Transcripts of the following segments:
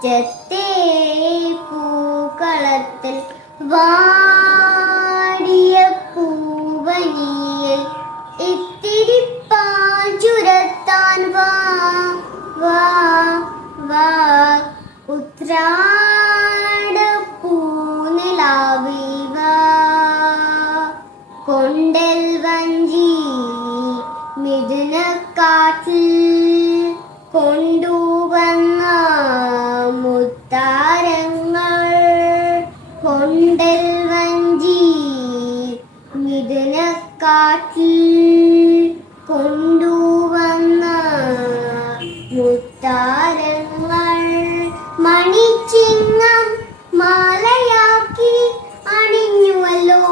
മുറ്റത്തെ പൂക്കളത്തിൽ വാടിയ പൂവനിയിൽ ഇത്തിരി പാൽ ചുരത്താൻ വാ വാ വാ ഉത്രാട പൂനിലാവേ വാ കൊണ്ടൽ വഞ്ചി മിഥുനക്കാട്ടിൽ കൊണ്ടുവന്ന മുത്താരങ്ങൾ കൊണ്ടൽ വഞ്ചി മിഥുനക്കാട്ടിൽ കൊണ്ടുവന്ന മുത്താരങ്ങൾ മണിച്ചിങ്ങം മാലയാക്കി അണിഞ്ഞുവല്ലോ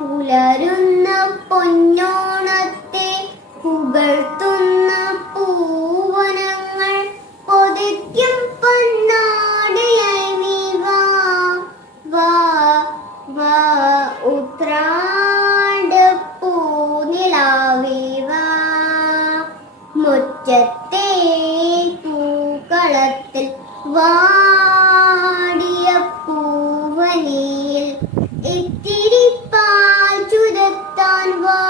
പുലരുന്ന പൊന്നോണത്തെ പുകഴ്ത്തുന്ന പൂവനങ്ങൾ കൊതിക്കും പൊന്നാടിയായി നീ വാ വാ വാ ഉത്രാട പൂനിലാവേ വാ മുറ്റത്തെ പൂക്കളത്തിൽ വാടിയ പൂവനിയിൽ ഇത്തിരി പാൽ ചുരത്താൻ വാ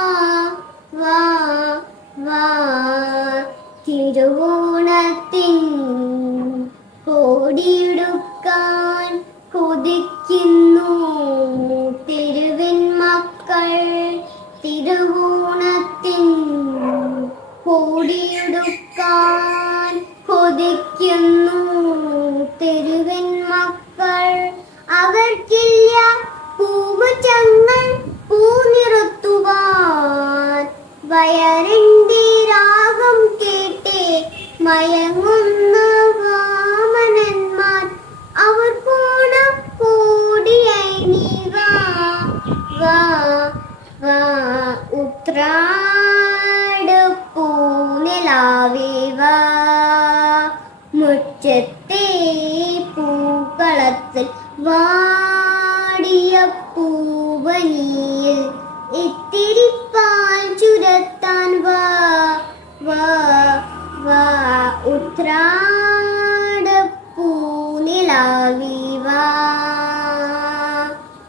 വാ വാ തിരുവോണത്തിൻ കോടിയെടുക്കാൻ കൊതിക്കുന്നു തെരുവിൻ മക്കൾ തിരുവോണത്തിൻ കോടിയെടുക്കാൻ കൊതിക്കുന്നു തെരുവിൻ മക്കൾ അവർക്കില്ല പൂമുറ്റങ്ങൾ പൂനിറുത്തുവാൻ വയറിന്റെ രാഗം കേട്ടേ മയങ്ങുന്ന വാമനന്മാർ അവർ പോണം കൂടിയായി നീ വാ വാ വാ ഉത്രാട പൂനിലാവേ വാ മുറ്റത്തെ പൂക്കളത്തിൽ വാടിയ പൂവനി